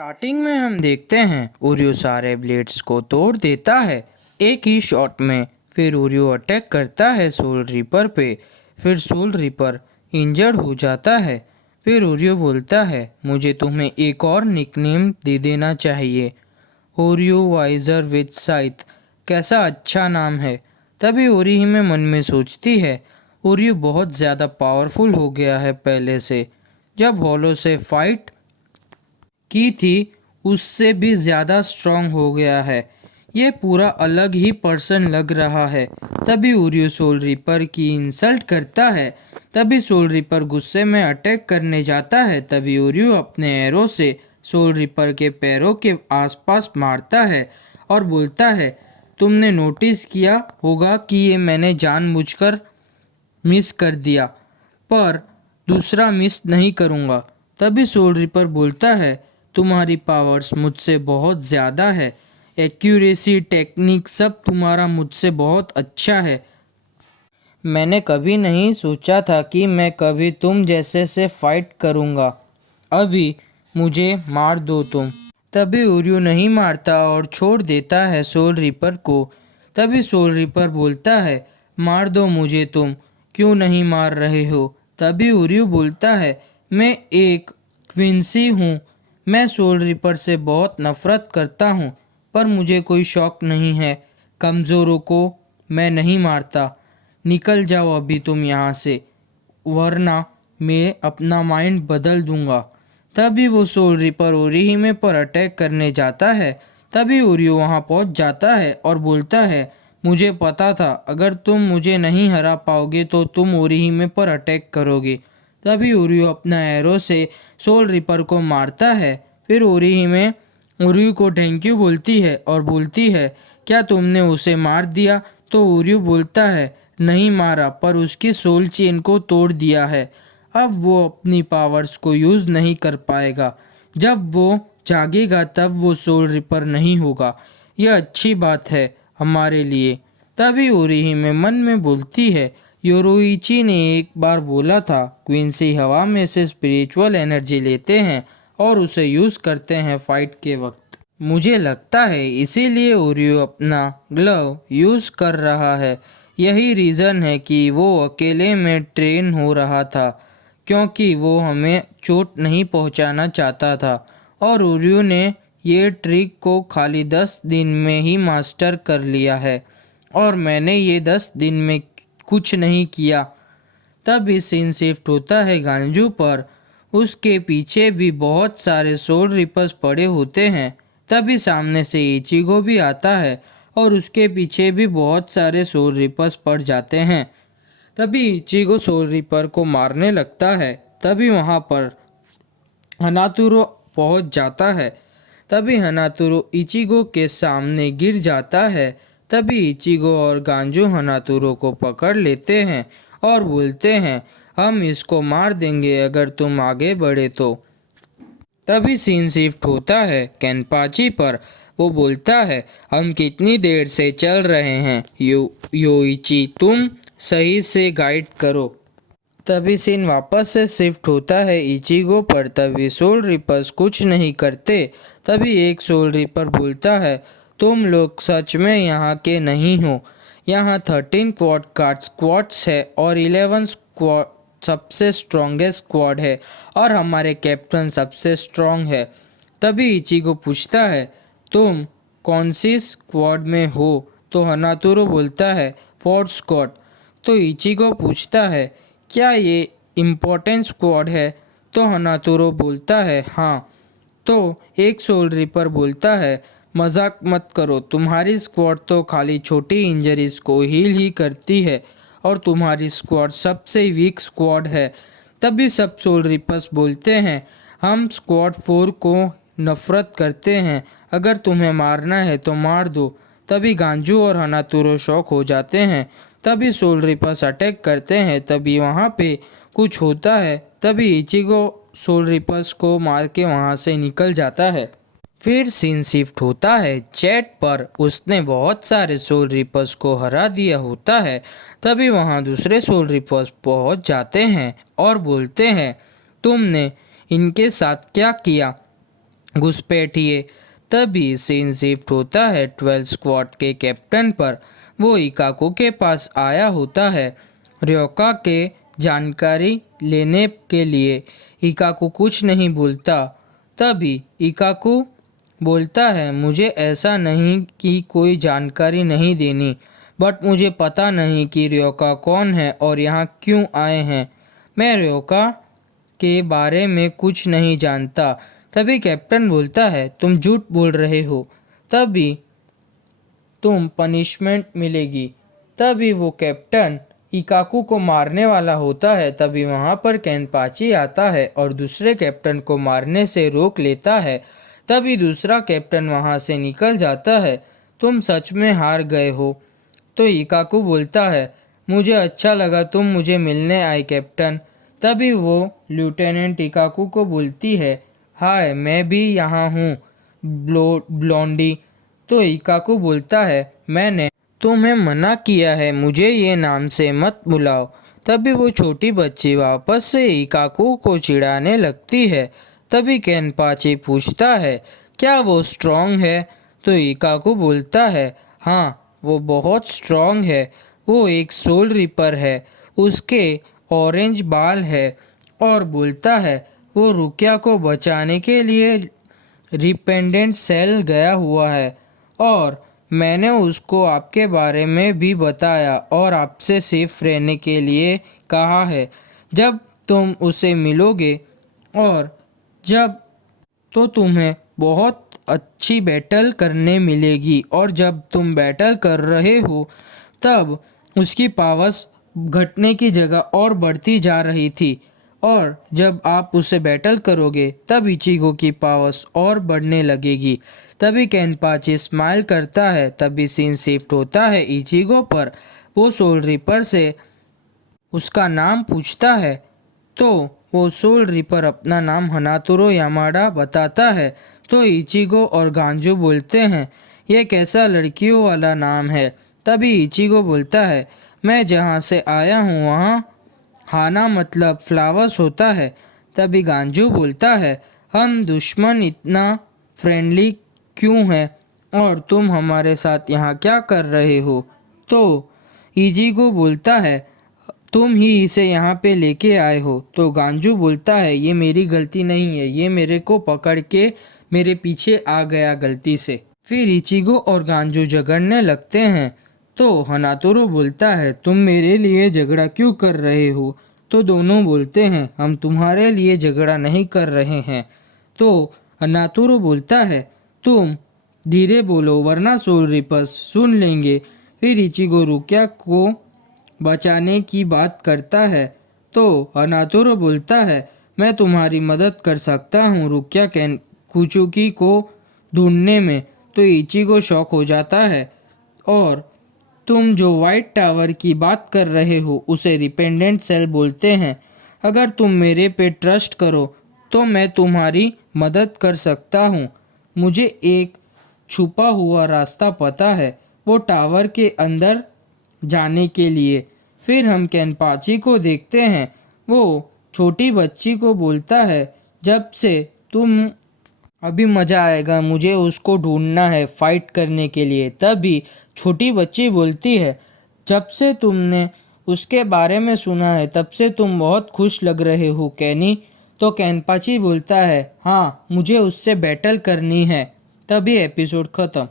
Starting में हम देखते हैं ओरियो सारे ब्लेड्स को तोड़ देता है एक ही शॉट में। फिर ओरियो अटैक करता है सोल रीपर पे। फिर सोल रीपर इंजर्ड हो जाता है। फिर ओरियो बोलता है मुझे तुम्हें एक और निकनेम दे देना चाहिए, ओरियो वाइजर विद साइथ। कैसा अच्छा नाम है। तभी ओरिहिमे मन में सोचती है ओरियो बहुत ज़्यादा पावरफुल हो गया है पहले से। जब हॉलो से फाइट की थी उससे भी ज़्यादा स्ट्रांग हो गया है। ये पूरा अलग ही पर्सन लग रहा है। तभी ओरियो सोल रीपर की इंसल्ट करता है। तभी सोल रीपर गुस्से में अटैक करने जाता है। तभी ओरियो अपने एरो से सोल रीपर के पैरों के आसपास मारता है और बोलता है तुमने नोटिस किया होगा कि ये मैंने जानबूझकर मिस कर दिया, पर दूसरा मिस नहीं करूँगा। तभी सोल रिपर बोलता है तुम्हारी पावर्स मुझसे बहुत ज़्यादा है, एक्यूरेसी टेक्निक सब तुम्हारा मुझसे बहुत अच्छा है। मैंने कभी नहीं सोचा था कि मैं कभी तुम जैसे से फाइट करूँगा। अभी मुझे मार दो तुम। तभी ओरियो नहीं मारता और छोड़ देता है सोल रिपर को। तभी सोल रिपर बोलता है मार दो मुझे, तुम क्यों नहीं मार रहे हो। तभी ओरियो बोलता है मैं एक क्विंसी हूँ, मैं सोल रिपर से बहुत नफरत करता हूँ, पर मुझे कोई शौक नहीं है। कमज़ोरों को मैं नहीं मारता। निकल जाओ अभी तुम यहाँ से, वरना मैं अपना माइंड बदल दूंगा। तभी वो सोल रिपर ओरिहिमे पर अटैक करने जाता है। तभी ओरियो वहाँ पहुँच जाता है और बोलता है मुझे पता था अगर तुम मुझे नहीं हरा पाओगे तो तुम ओरिहिमे पर अटैक करोगे। तभी ओरियो अपना एरो से सोल रिपर को मारता है। फिर ओरिहिमे ओरियो को थैंक यू बोलती है और बोलती है क्या तुमने उसे मार दिया। तो ओरियो बोलता है नहीं मारा, पर उसकी सोल चेन को तोड़ दिया है। अब वो अपनी पावर्स को यूज़ नहीं कर पाएगा। जब वो जागेगा तब वो सोल रिपर नहीं होगा। यह अच्छी बात है हमारे लिए। तभी ओरिहिमे मन में बोलती है योरुइची ने एक बार बोला था क्विंसी हवा में से स्पिरिचुअल एनर्जी लेते हैं और उसे यूज़ करते हैं फाइट के वक्त। मुझे लगता है इसीलिए ओरियो अपना ग्लव यूज़ कर रहा है। यही रीज़न है कि वो अकेले में ट्रेन हो रहा था, क्योंकि वो हमें चोट नहीं पहुंचाना चाहता था। और ओरियो ने ये ट्रिक को खाली 10 दिन में ही मास्टर कर लिया है और मैंने ये 10 दिन में कुछ नहीं किया। तब सीन शिफ्ट होता है गांजू पर। उसके पीछे भी बहुत सारे सोल रिपर्स पड़े होते हैं। तभी सामने से इचिगो भी आता है और उसके पीछे भी बहुत सारे सोल रिपर्स पड़ जाते हैं। तभी इचिगो सोल रिपर को मारने लगता है। तभी वहाँ पर हनातुरो पहुँच जाता है। तभी हनातुरो इचिगो के सामने गिर जाता है। तभी इचिगो और गांजू हनातुरो को पकड़ लेते हैं और बोलते हैं हम इसको मार देंगे अगर तुम आगे बढ़े तो। तभी सीन शिफ्ट होता है केनपाची पर। वो बोलता है हम कितनी देर से चल रहे हैं, योइची तुम सही से गाइड करो। तभी सीन वापस से शिफ्ट होता है इचिगो पर। तभी सोल रिपर्स कुछ नहीं करते। तभी एक सोल रिपर बोलता है तुम लोग सच में यहाँ के नहीं हो। यहाँ 13 क्वाड कार्ड स्क्वाड्स है और 11 स्क्वाड सबसे स्ट्रॉन्गेस्ट स्क्वाड है और हमारे कैप्टन सबसे स्ट्रॉन्ग है। तभी इचिगो पूछता है तुम कौन सी स्क्वाड में हो। तो हनातुरो बोलता है फोर्थ स्क्वाड। तो इचिगो पूछता है क्या ये इम्पोर्टेंट स्क्वाड है। तो हनातुरो बोलता है हाँ। तो एक सोल रिपर बोलता है मजाक मत करो, तुम्हारी स्क्वाड तो खाली छोटी इंजरीज को हील ही करती है और तुम्हारी स्क्वाड सबसे वीक स्क्वाड है। तभी सब सोल रिपर्स बोलते हैं हम स्क्वाड 4 को नफरत करते हैं, अगर तुम्हें मारना है तो मार दो। तभी गांजू और हनातुरो शॉक हो जाते हैं। तभी सोल रिपर्स अटैक करते हैं। तभी वहाँ पे कुछ होता है। तभी इचिगो सोल रिपर्स को मार के वहाँ से निकल जाता है। फिर सीन शिफ्ट होता है चैट पर। उसने बहुत सारे सोल रिपर्स को हरा दिया होता है। तभी वहाँ दूसरे सोल रिपर्स पहुँच जाते हैं और बोलते हैं तुमने इनके साथ क्या किया। घुसपैठिए। तभी सीन शिफ्ट होता है 12 स्क्वाड के कैप्टन पर। वो इकाको के पास आया होता है रयोका के जानकारी लेने के लिए। इकाको कुछ नहीं बोलता। तभी इकाको बोलता है, मुझे ऐसा नहीं कि कोई जानकारी नहीं देनी, बट मुझे पता नहीं कि रयोका कौन है और यहाँ क्यों आए हैं। मैं रयोका के बारे में कुछ नहीं जानता। तभी कैप्टन बोलता है, तुम झूठ बोल रहे हो, तभी तुम पनिशमेंट मिलेगी। तभी वो कैप्टन इकाकू को मारने वाला होता है। तभी वहाँ पर केनपाची आता है और दूसरे कैप्टन को मारने से रोक लेता है। तभी दूसरा कैप्टन वहाँ से निकल जाता है। तुम सच में हार गए हो। तो इकाकू बोलता है, मुझे अच्छा लगा तुम मुझे मिलने आए कैप्टन। तभी वो लेफ्टिनेंट इकाकू को बोलती है, हाय मैं भी यहाँ हूँ ब्लोंडी। तो इकाकू बोलता है, मैंने तुम्हें मना किया है, मुझे ये नाम से मत बुलाओ। तभी वो छोटी बच्ची वापस से इकाकू को चिढ़ाने लगती है। तभी केनपाची पूछता है, क्या वो स्ट्रॉन्ग है? तो इकाकू बोलता है, हाँ वो बहुत स्ट्रॉन्ग है। वो एक सोल रिपर है, उसके ऑरेंज बाल है। और बोलता है, वो रुकिया को बचाने के लिए रिपेंडेंट सेल गया हुआ है और मैंने उसको आपके बारे में भी बताया और आपसे सेफ रहने के लिए कहा है। जब तुम उसे मिलोगे और जब तो तुम्हें बहुत अच्छी बैटल करने मिलेगी, और जब तुम बैटल कर रहे हो तब उसकी पावर्स घटने की जगह और बढ़ती जा रही थी, और जब आप उससे बैटल करोगे तब इचिगो की पावर्स और बढ़ने लगेगी। तभी केनपाची स्माइल करता है। तभी सीन शिफ्ट होता है इचिगो पर। वो सोल रिपर से उसका नाम पूछता है तो वो सोल रिपर अपना नाम हनातोरो यामाडा बताता है। तो इचिगो और गांजू बोलते हैं, ये कैसा लड़कियों वाला नाम है। तभी इचिगो बोलता है, मैं जहाँ से आया हूँ वहाँ हाना मतलब फ्लावर्स होता है। तभी गांजू बोलता है, हम दुश्मन इतना फ्रेंडली क्यों है और तुम हमारे साथ यहाँ क्या कर रहे हो? तो इचिगो बोलता है, तुम ही इसे यहाँ पे लेके आए हो। तो गांजू बोलता है, ये मेरी गलती नहीं है, ये मेरे को पकड़ के मेरे पीछे आ गया गलती से। फिर इचिगो और गांजू झगड़ने लगते हैं। तो हनातोरो बोलता है, तुम मेरे लिए झगड़ा क्यों कर रहे हो? तो दोनों बोलते हैं, हम तुम्हारे लिए झगड़ा नहीं कर रहे हैं। तो हनातोरो बोलता है, तुम धीरे बोलो वरना सोल रिपर्स सुन लेंगे। फिर इचिगो रुकिया को बचाने की बात करता है। तो हनातोरो बोलता है, मैं तुम्हारी मदद कर सकता हूँ रुकिया कुचुकी को ढूंढने में। तो इचिगो शॉक हो जाता है, और तुम जो वाइट टावर की बात कर रहे हो उसे रिपेंडेंट सेल बोलते हैं। अगर तुम मेरे पे ट्रस्ट करो तो मैं तुम्हारी मदद कर सकता हूँ। मुझे एक छुपा हुआ रास्ता पता है वो टावर के अंदर जाने के लिए। फिर हम केनपाची को देखते हैं। वो छोटी बच्ची को बोलता है, जब से तुम अभी मज़ा आएगा, मुझे उसको ढूंढना है फाइट करने के लिए। तभी छोटी बच्ची बोलती है, जब से तुमने उसके बारे में सुना है तब से तुम बहुत खुश लग रहे हो कैनी। तो केनपाची बोलता है, हाँ मुझे उससे बैटल करनी है। तभी एपिसोड ख़त्म।